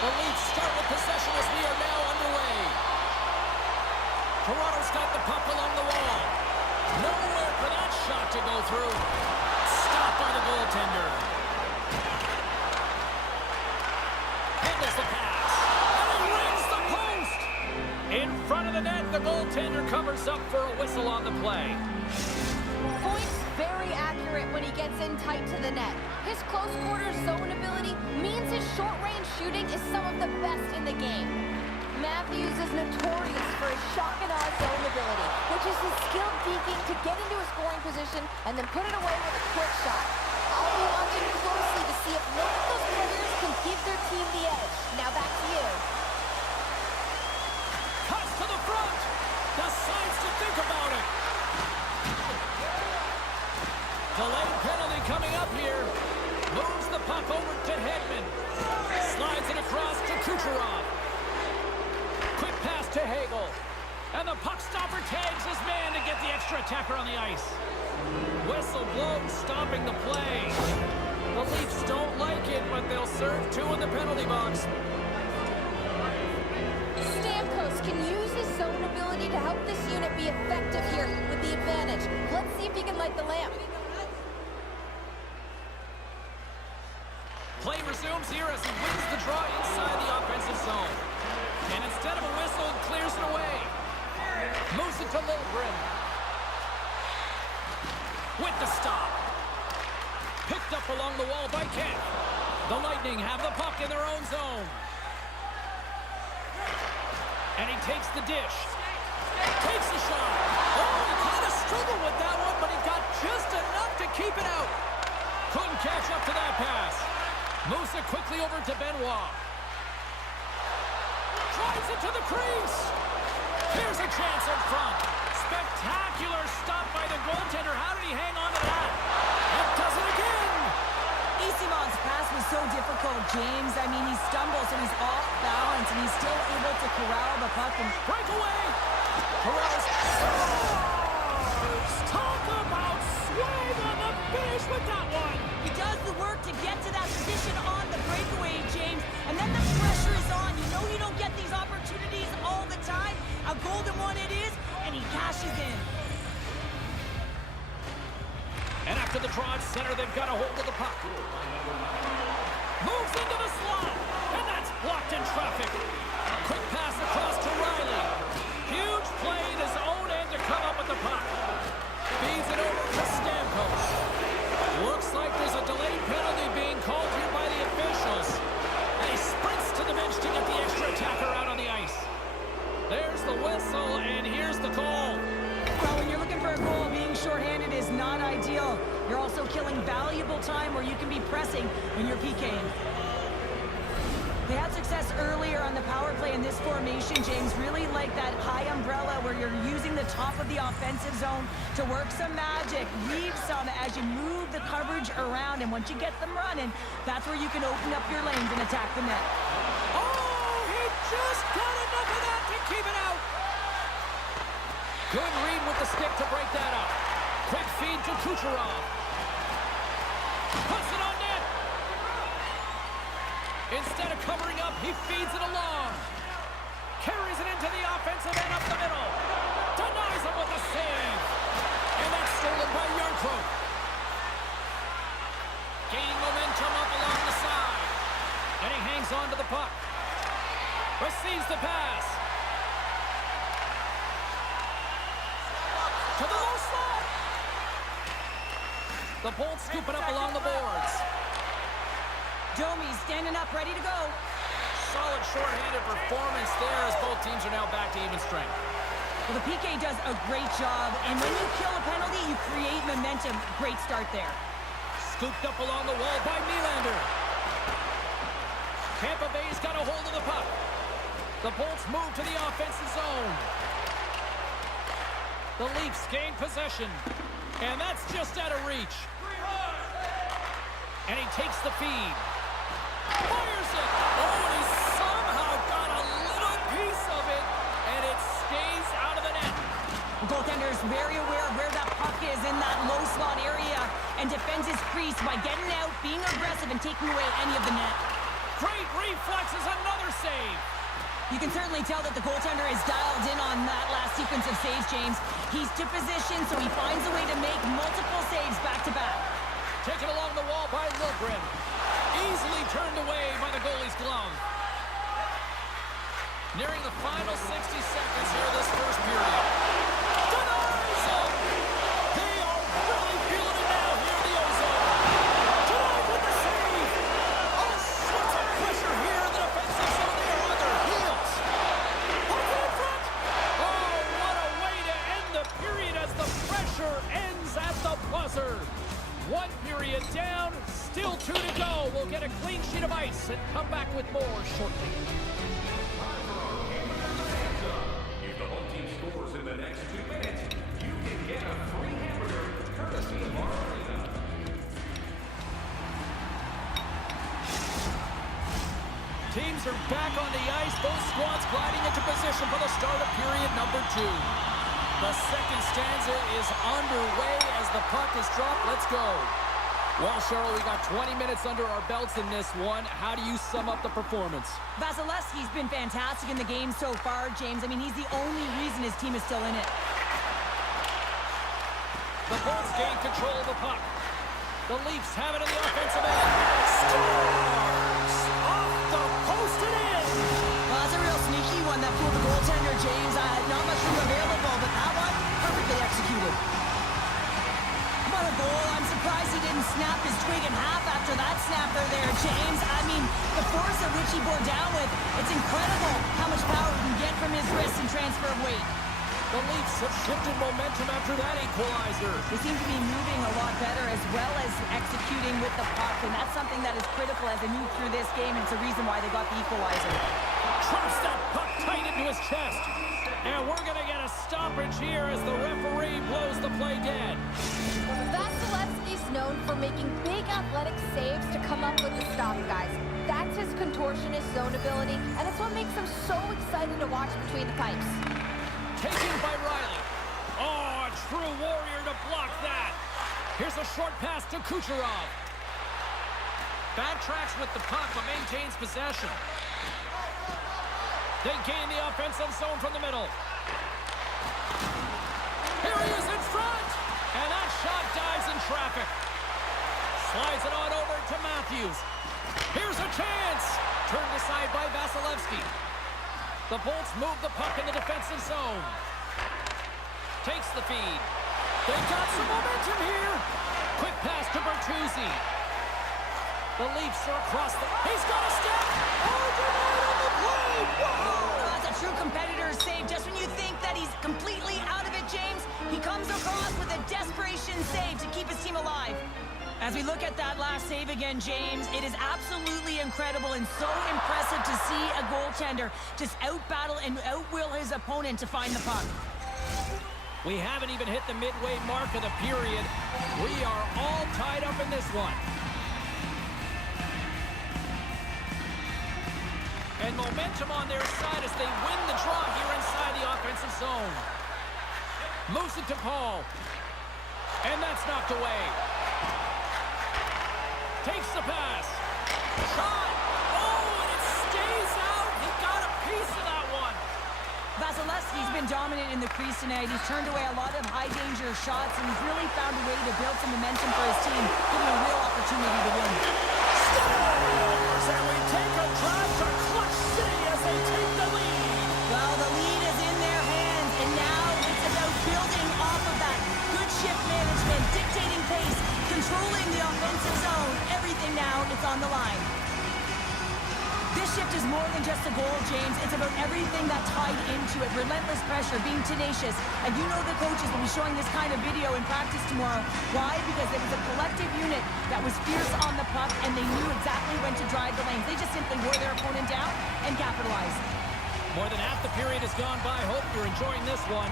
The Leafs start with possession as we are now underway. Toronto's got the puck along the wall. Nowhere for that shot to go through. Stopped by the goaltender. Handles the pass. And he rings the post. In front of the net, the goaltender covers up for a whistle on the play. Point's very accurate when he gets in tight to the net. His close quarters zone ability means his short-range shooting is some of the best in the game. Matthews is notorious for his shock-and-awe zone ability, which is his skilled deking to get into a scoring position and then put it away with a quick shot. I'll be watching closely to see if one of those players can give their team the edge. Now back to you. Cuts to the front. Decides to think about it. Delayed penalty coming up here. Moves the puck over to Hedman. Slides it across to Kucherov. Quick pass to Hagel. And the puck stopper tags his man to get the extra attacker on the ice. Whistle blows, stopping the play. The Leafs don't like it, but they'll serve two in the penalty box. Stamkos can use his zone ability to help this unit be effective here with the advantage. Let's see if he can light the lamp. Play resumes here as he wins the draw inside the offensive zone. And instead of a whistle, clears it away. Moves it to Liljegren. With the stop. Picked up along the wall by Kent. The Lightning have the puck in their own zone. And he takes the dish. Takes the shot. Oh, he kind of struggled with that one, but he got just enough to keep it out. Couldn't catch up to that pass. Moves it quickly over to Benoit. Drives it to the crease. Here's a chance in front. Spectacular stop by the goaltender. How did he hang on to that? It does it again. Easymon's pass was so difficult, James. I mean, he stumbles and he's off balance, and he's still able to corral the puck and breakaway. Perez scores. Talk about swag on the finish with that one. He does the work to get to that position on the breakaway, James, and then the pressure is on. You know you don't get these opportunities all the time. A golden one it is, and he cashes in. And after the draw at center, they've got a hold of the puck. Moves into the slot, and that's blocked in traffic. Quick pass across to Riley. Huge play in his own end to come up with the puck. Feeds it over to Stamkos. Looks like there's a delayed penalty being called here by the officials. And he sprints to the bench to get the extra attacker out on the ice. There's the whistle, and here's the call. Well, when you're looking for a goal, being shorthanded is not ideal. You're also killing valuable time where you can be pressing when you're PKing. They had success earlier on the power play in this formation, James. Really like that high umbrella where you're using the top of the offensive zone to work some magic, weave some as you move the coverage around. And once you get them running, that's where you can open up your lanes and attack the net. Oh, he just got enough of that to keep it out. Good read with the stick to break that up. Quick feed to Kucherov. Puts it on net. Instead of covering up, he feeds it along. Carries it into the offensive end up the middle. Denies him with a save. And that's stolen by Yarncroke. Gaining momentum up along the side. And he hangs on to the puck. Receives the pass. To the low slot. The Bolts scoop it up along the boards. Domi standing up, ready to go. Solid short-handed performance there as both teams are now back to even strength. Well, the PK does a great job, and when you kill a penalty, you create momentum. Great start there. Scooped up along the wall by Nylander. Tampa Bay's got a hold of the puck. The Bolts move to the offensive zone. The Leafs gain possession. And that's just out of reach. And he takes the feed. Fires it. Oh, and he somehow got a little piece of it. And it stays out of the net. The goaltender is very aware of where that puck is in that low slot area and defends his crease by getting out, being aggressive, and taking away any of the net. Great reflexes, another save. You can certainly tell that the goaltender is dialed in on that last sequence of saves, James. He's to position, so he finds a way to make multiple saves back-to-back. Taken along the wall by Lilgren. Easily turned away by the goalie's glove. Nearing the final 60 seconds here of this first period. Denies him! They are really feeling it now here in the ozone. Denied with the save! Oh, what's the pressure here in the defensive zone? They are on their heels. Hook in front! Oh, what a way to end the period as the pressure ends at the buzzer. One period down, still 2 to go. We'll get a clean sheet of ice and come back with more shortly. If the home team scores in the next 2 minutes, you can get a free hamburger courtesy of our arena. Teams are back on the ice. Both squads gliding into position for the start of period number 2. The second stanza is underway as the puck is dropped. Let's go. Well, Cheryl, we got 20 minutes under our belts in this one. How do you sum up the performance? Vasilevsky's been fantastic in the game so far, James. I mean, he's the only reason his team is still in it. The Bolts gain control of the puck. The Leafs have it in the offensive end. Scores! Off the post and in! Well, that's a real sneaky one that fooled the goaltender, James. Not much room available, but that one, perfectly executed. What a goal. I'm surprised he didn't snap his twig in half after that snapper there, James. I mean, the force at which he bore down with, it's incredible how much power he can get from his wrist and transfer of weight. The Leafs have shifted momentum after that equalizer. They seem to be moving a lot better as well as executing with the puck, and that's something that is critical as they move through this game, and it's a reason why they got the equalizer. Traps that puck tight into his chest. And we're going to get a stoppage here as the referee blows the play dead. Vasilevsky's known for making big athletic saves to come up with the stop, guys. That's his contortionist zone ability, and it's what makes him so exciting to watch between the pipes. Taken by Riley. Oh, a true warrior to block that. Here's a short pass to Kucherov. Backtracks with the puck, but maintains possession. They gain the offensive zone from the middle. Here he is in front. And that shot dives in traffic. Slides it on over to Matthews. Here's a chance. Turned aside by Vasilevsky. The Bolts move the puck in the defensive zone. Takes the feed. They've got some momentum here. Quick pass to Bertuzzi. The Leafs are across the... He's got a step. Oh, denied on the play. Whoa! That's a true competitor's save. Just when you think that he's completely out of it, James, he comes across with a desperation save to keep his team alive. As we look at that last save again, James, it is absolutely incredible and so impressive to see a goaltender just out-battle and out-will his opponent to find the puck. We haven't even hit the midway mark of the period. We are all tied up in this one. And momentum on their side as they win the draw here inside the offensive zone. Moves it to Paul. And that's knocked away. Takes the pass. Shot. Oh, and it stays out. He got a piece of that one. Vasilevsky's been dominant in the crease tonight. He's turned away a lot of high-danger shots, and he's really found a way to build some momentum for his team, giving a real opportunity to win. Scores! And we take a drive to Clutch City as they take the lead. Well, the lead is in their hands, and now it's about building off of that. Good shift management, dictating pace, controlling the offensive zone. Everything now is on the line. This shift is more than just a goal, James. It's about everything that tied into it. Relentless pressure, being tenacious. And you know the coaches will be showing this kind of video in practice tomorrow. Why? Because it was a collective unit that was fierce on the puck, and they knew exactly when to drive the lanes. They just simply wore their opponent down and capitalized. More than half the period has gone by. Hope you're enjoying this one.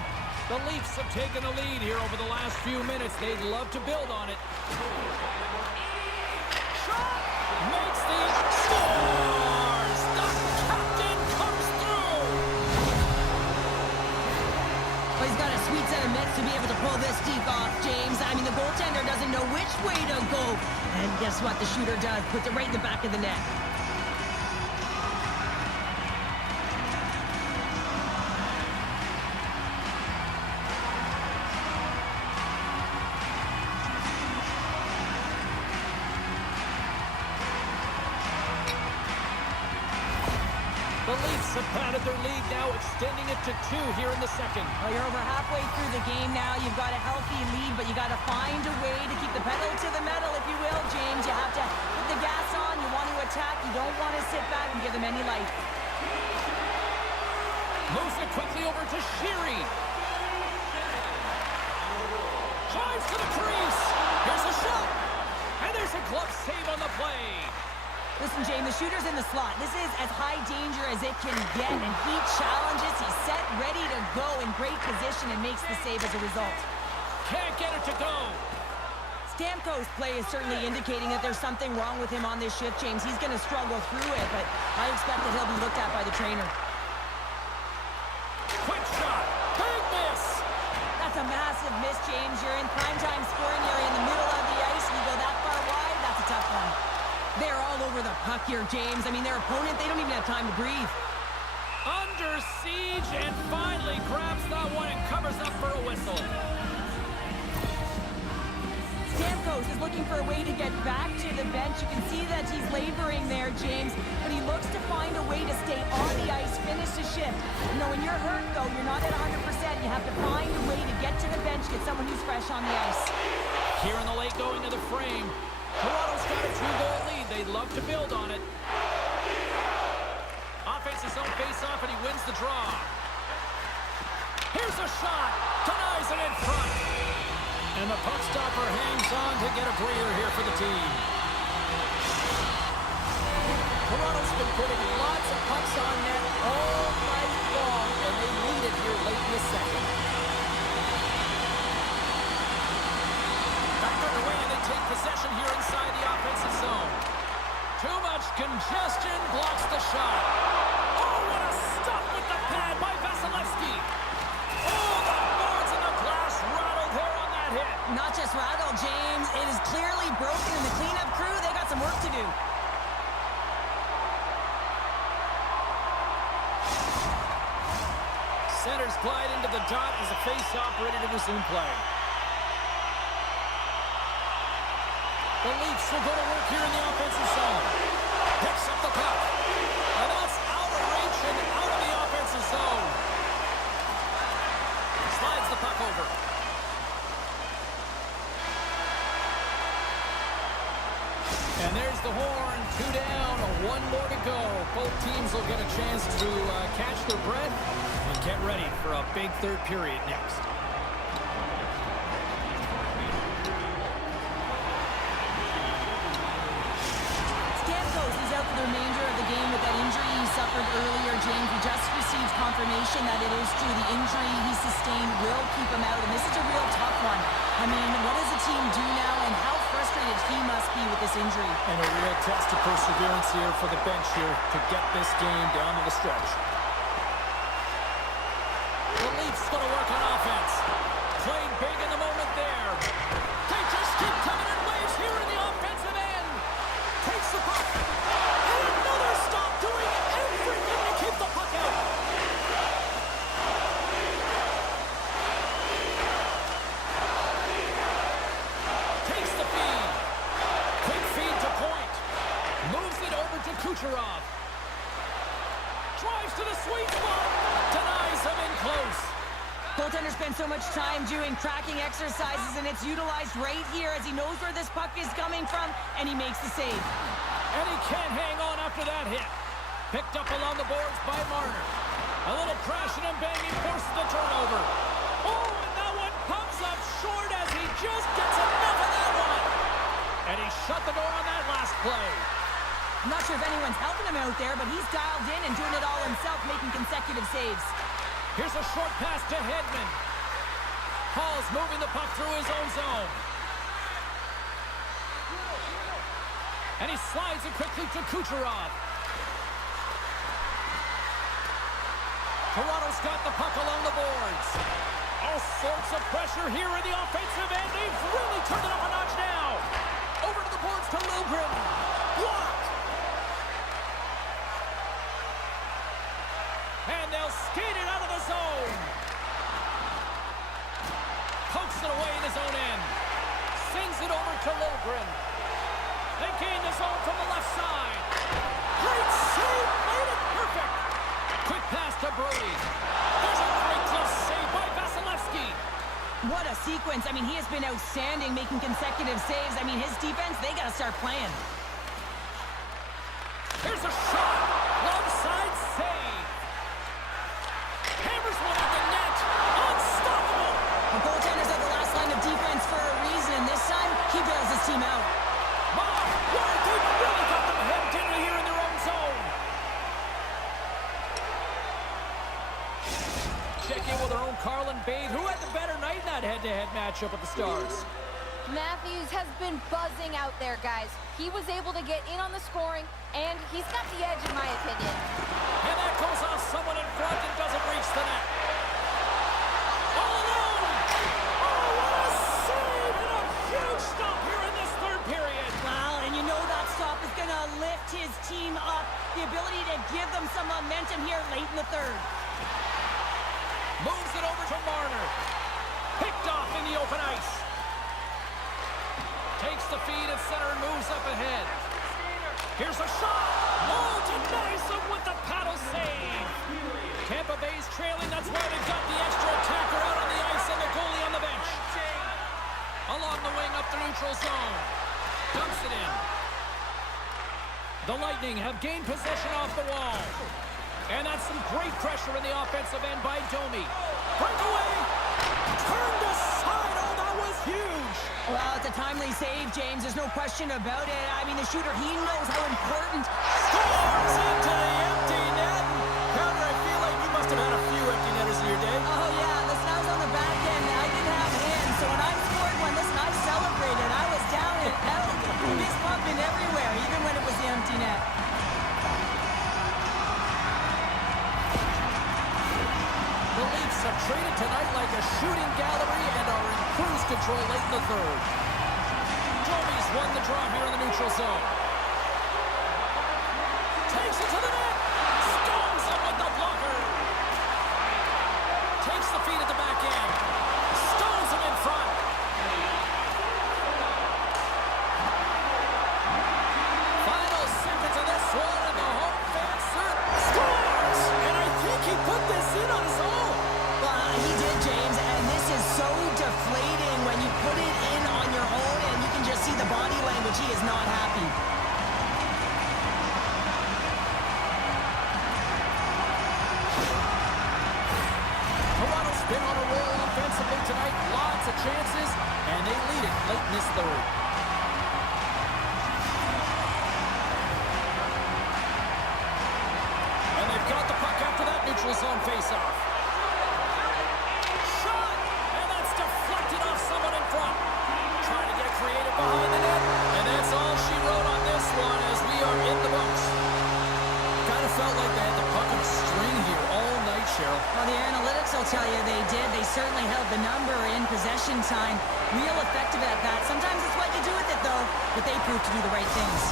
The Leafs have taken the lead here over the last few minutes. They'd love to build on it. Shot! Makes the scores! The captain comes through! Well, he's got a sweet set of mitts to be able to pull this deke off, James. I mean, the goaltender doesn't know which way to go. And guess what the shooter does? Puts it right in the back of the net. The Leafs have padded their lead now, extending it to 2 here in the second. Well, you're over halfway through the game now. You've got a healthy lead, but you got to find a way to keep the pedal to the metal, if you will, James. You have to put the gas on. You want to attack. You don't want to sit back and give them any life. Moves it quickly over to Sheary. Drives to the crease. Here's a shot. And there's a glove save on the play. Listen, James, the shooter's in the slot. This is as high danger as it can get, and he challenges. He's set, ready to go, in great position, and makes the save as a result. Can't get it to go. Stamkos' play is certainly indicating that there's something wrong with him on this shift, James. He's going to struggle through it, but I expect that he'll be looked at by the trainer. Quick shot. Big miss. That's a massive miss, James. You're in primetime scoring area in the middle of the ice, and you go that far wide. That's a tough one. They're all over the puck here, James. I mean, their opponent, they don't even have time to breathe. Under siege, and finally grabs that one and covers up for a whistle. Stamkos is looking for a way to get back to the bench. You can see that he's laboring there, James, but he looks to find a way to stay on the ice, finish the shift. You know, when you're hurt, though, you're not at 100%. You have to find a way to get to the bench, get someone who's fresh on the ice. Here in the late going to the frame. Toronto's got a 2-goal lead. They'd love to build on it. Offense's own face-off, and he wins the draw. Here's a shot. Denies it in front. And the puck stopper hangs on to get a breather here for the team. Toronto's been putting lots of pucks on net all night long, and they lead it here late in the second. Back underway, and they take possession here inside the offensive zone. Too much congestion blocks the shot. Oh, what a stop with the pad by Vasilevsky. Oh, the boards and the glass rattled there on that hit. Not just rattled, James. It is clearly broken, and the cleanup crew, they got some work to do. Centers glide into the dot as a face-off ready to resume play. The Leafs will go to work here in the offensive zone. Picks up the puck. And that's out of reach and out of the offensive zone. Slides the puck over. And there's the horn. 2 down, 1 more to go. Both teams will get a chance to catch their breath and get ready for a big third period next. The remainder of the game with that injury he suffered earlier, James. He just received confirmation that it is true. The injury he sustained will keep him out, and this is a real tough one. I mean, what does the team do now, and how frustrated he must be with this injury? And a real test of perseverance here for the bench here to get this game down to the stretch. The Leafs going to work on offense. Playing big in the moment there. They just keep coming in waves here in the offensive end. Takes the puck. And another stop, doing everything to keep the puck out. Takes the feed. Quick feed to point. Moves it over to Kucherov. Drives to the sweet spot. Denies him in close. Goaltender spends so much time doing tracking exercises, and it's utilized right here as he knows where this puck is coming from, and he makes the save. And he can't hang on after that hit. Picked up along the boards by Marner. A little crashing and banging forces the turnover. Oh, and that one comes up short as he just gets enough of that one. And he shut the door on that last play. I'm not sure if anyone's helping him out there, but he's dialed in and doing it all himself, making consecutive saves. Here's a short pass to Hedman. Hall's moving the puck through his own zone. And he slides it quickly to Kucherov. Toronto's got the puck along the boards. All sorts of pressure here in the offensive end. They've really turned it up a notch now. Over to the boards to Liljegren. Blocked. And they'll skate it out of the zone. Pokes it away in his own end. Sings it over to Liljegren. They gain the zone from the left side. Great save, made it perfect. offense. I mean, he has been outstanding, making consecutive saves. I mean, his defense, they got to start playing. Here's a shot. Left side save. Hammers one at the net. Unstoppable. The goaltender's at the last line of defense for a reason, and this time, he bails his team out. They've really got them hemmed in here in their own zone. Check in with our own Carlin Bade, who had the better night in that head-to-head matchup with the Stars. Matthews has been buzzing out there, guys. He was able to get in on the scoring, and he's got the edge, in my opinion. And that goes off someone in front and doesn't reach the net. All alone! Oh, what a save! And a huge stop here in this third period. Wow, and you know that stop is going to lift his team up. The ability to give them some momentum here late in the third. Moves it over to Marner. Picked off in the open ice. Takes the feed at center and moves up ahead. Here's a shot. Oh, denies him with the paddle save. Tampa Bay's trailing. That's why they've got the extra attacker out on the ice and the goalie on the bench. Along the wing up the neutral zone. Dumps it in. The Lightning have gained possession off the wall. And that's some great pressure in the offensive end by Domi. Breakaway! Turned aside. Oh, that was huge. Well, it's a timely save, James. There's no question about it. I mean, the shooter, he knows how important. Scores into the empty net. Counter, I feel like you must have had a few empty netters in your day. Oh, yeah. Listen, I was on the back end. I didn't have hands. So when I scored one, listen, I celebrated. I was down and out, fist pumping everywhere, even when it was the empty net. The Leafs have traded tonight like a shooting gallery and are in cruise control late in the third. Domi's won the draw here in the neutral zone. Takes it to the net. Stones him with the blocker. Takes the feed at the back end. Stones him in front. Final seconds of this one, and the home fans scores! And I think he put this in on his own. He did, James, and this is so deflating when you put it in on your own, and you can just see the body language. He is not happy. Toronto's been on a roll offensively tonight. Lots of chances, and they lead it late in this third. And they've got the puck after that neutral zone faceoff. Shot! And that's deflected off someone in front. Trying to get creative behind the net. And that's all she wrote on this one as we are in the books. Kind of felt like they had the puck on a string here all night, Cheryl. Well, the analytics will tell you they did. They certainly held the number in possession time. Real effective at that. Sometimes it's what you do with it, though. But they proved to do the right things.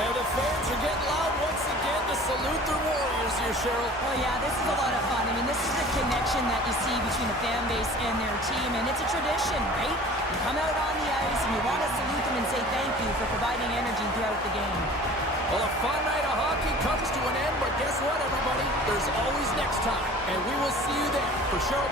And the fans are getting loud once again to salute their Warriors here, Cheryl. Oh, yeah, this is a lot of fun. I mean, this is the connection that you see between the fan base and their team, and it's a tradition, right? You come out on the ice, and you want to salute them and say thank you for providing energy throughout the game. Well, a fun night of hockey comes to an end, but guess what, everybody? There's always next time, and we will see you there. For Cheryl